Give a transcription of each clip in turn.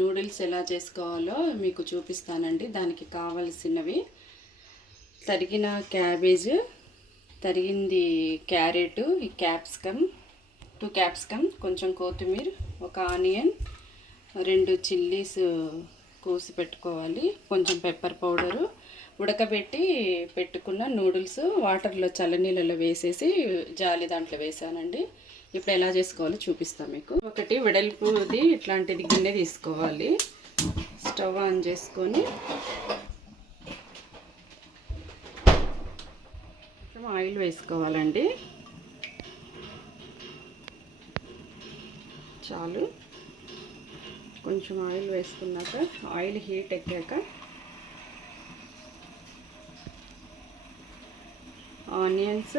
Noodles ఎలా చేసుకోవాలో మీకు చూపిస్తానండి. దానికి కావలసినవి తరిగిన క్యాబేజ్, తరిగింది క్యారెట్, ఈ క్యాప్సికమ్ 2 క్యాప్సికమ్, కొంచెం కొత్తిమీర, ఒక ఆనియన్, 2 చిల్లీస్ కోసి పెట్టుకోవాలి, కొంచెం పెప్పర్ పౌడరు, ఉడకబెట్టి పెట్టుకున్న నూడిల్స్ వాటర్లో చల్లనీళ్ళలో వేసేసి జాలి దాంట్లో వేసానండి. ఇప్పుడు ఎలా చేసుకోవాలో చూపిస్తాను మీకు. ఒకటి వెడల్పుది ఇట్లాంటిది గిన్నె తీసుకోవాలి. స్టవ్ ఆన్ చేసుకొని కొంచెం ఆయిల్ వేసుకోవాలండి. చాలు. కొంచెం ఆయిల్ వేసుకున్నాక ఆయిల్ హీట్ ఎక్కాక ఆనియన్స్,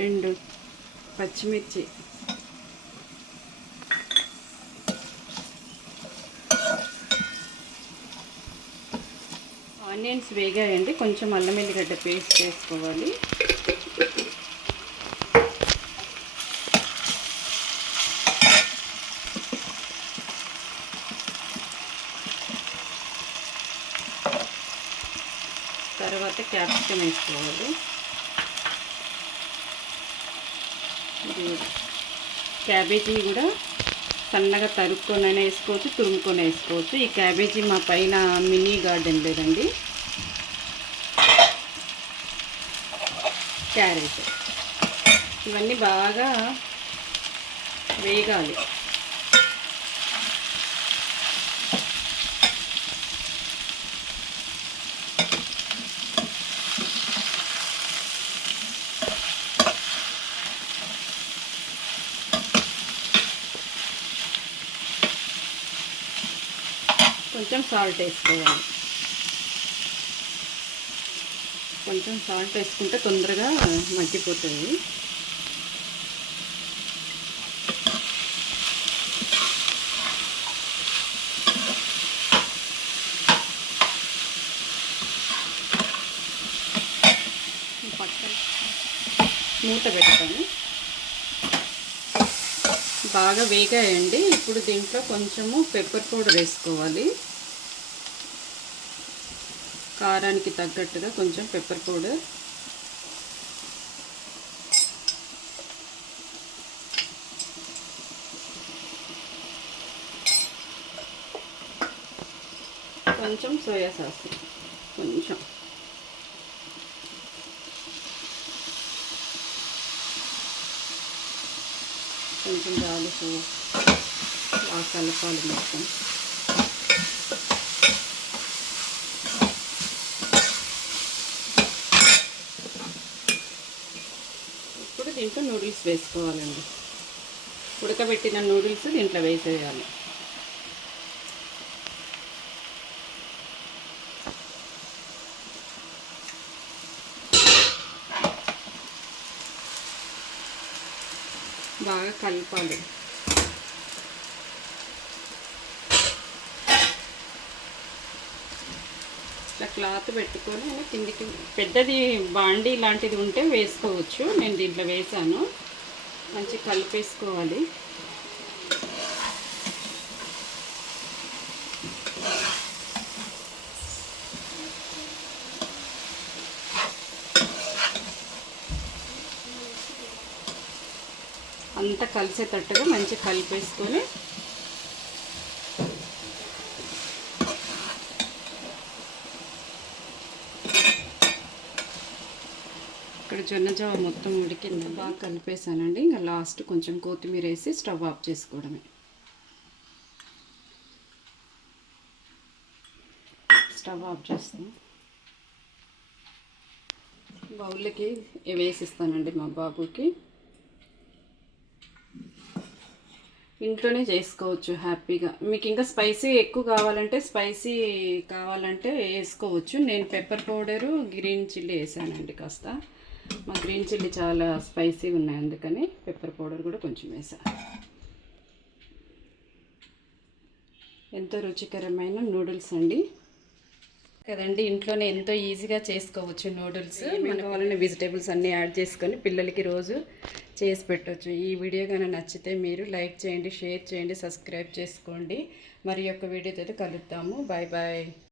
రెండు పచ్చిమిర్చి, ఆనియన్స్ వేగాయండి. కొంచెం అల్లం వెల్లిగడ్డ పేస్ట్ వేసుకోవాలి. తర్వాత క్యాప్సికమ్ వేసుకోవాలి. క్యాబేజీ కూడా సన్నగా తరుక్కొనైనా వేసుకోవచ్చు, తురుముకొని వేసుకోవచ్చు. ఈ క్యాబేజీ మా పైన మినీ గార్డెన్ లేదండి. క్యారెట్, ఇవన్నీ బాగా వేగాలి. కొంచెం సాల్ట్ వేసుకోవాలి. కొంచెం సాల్ట్ వేసుకుంటే తొందరగా మగ్గిపోతుంది. పక్కన మూత పెడతాను. బాగా వేగాయండి. ఇప్పుడు దీంట్లో కొంచెము పెప్పర్ పౌడర్ వేసుకోవాలి. కారానికి తగ్గట్టుగా కొంచెం పెప్పర్ పౌడర్, కొంచెం సోయా సాస్, కొంచెం కొంచెం జాలిపు బాగా కలపాలి మొత్తం. ఇప్పుడు దీంట్లో నూడిల్స్ వేసుకోవాలండి. ఉడకబెట్టిన నూడిల్స్ దీంట్లో వేసేయాలి. బాగా కలపాలి. ఇట్లా క్లాత్ పెట్టుకొని కిందికి పెద్దది బాండీ లాంటిది ఉంటే వేసుకోవచ్చు. నేను దీంట్లో వేసాను. మంచిగా కలిపేసుకోవాలి. అంతా కలిసేటట్టుగా మంచిగా కలిపేసుకొని ఇక్కడ జొన్నజావ మొత్తం ఉడికింది. బాగా కలిపేసానండి. ఇంకా లాస్ట్ కొంచెం కొత్తిమీర వేసి స్టవ్ ఆఫ్ చేసుకోవడమే. స్టవ్ ఆఫ్ చేస్తాం. బౌల్లోకి వేసిస్తానండి మా బాబుకి. ఇంట్లోనే చేసుకోవచ్చు హ్యాపీగా. మీకు ఇంకా స్పైసీ ఎక్కువ కావాలంటే వేసుకోవచ్చు. నేను పెప్పర్ పౌడరు, గ్రీన్ చిల్లీ వేసానండి కాస్త. మా గ్రీన్ చిల్లీ చాలా స్పైసీగా ఉన్నాయి, అందుకని పెప్పర్ పౌడర్ కూడా కొంచెం వేసా. ఎంతో రుచికరమైన నూడిల్స్ అండి కదండి. ఇంట్లోనే ఎంతో ఈజీగా చేసుకోవచ్చు నూడిల్స్. మనకు కావాలని వెజిటేబుల్స్ అన్నీ యాడ్ చేసుకొని పిల్లలకి రోజు చేసి పెట్టవచ్చు. ఈ వీడియో కానీ నచ్చితే మీరు లైక్ చేయండి, షేర్ చేయండి, సబ్స్క్రైబ్ చేసుకోండి. మరి యొక్క వీడియోతో కలుద్దాము. Bye bye.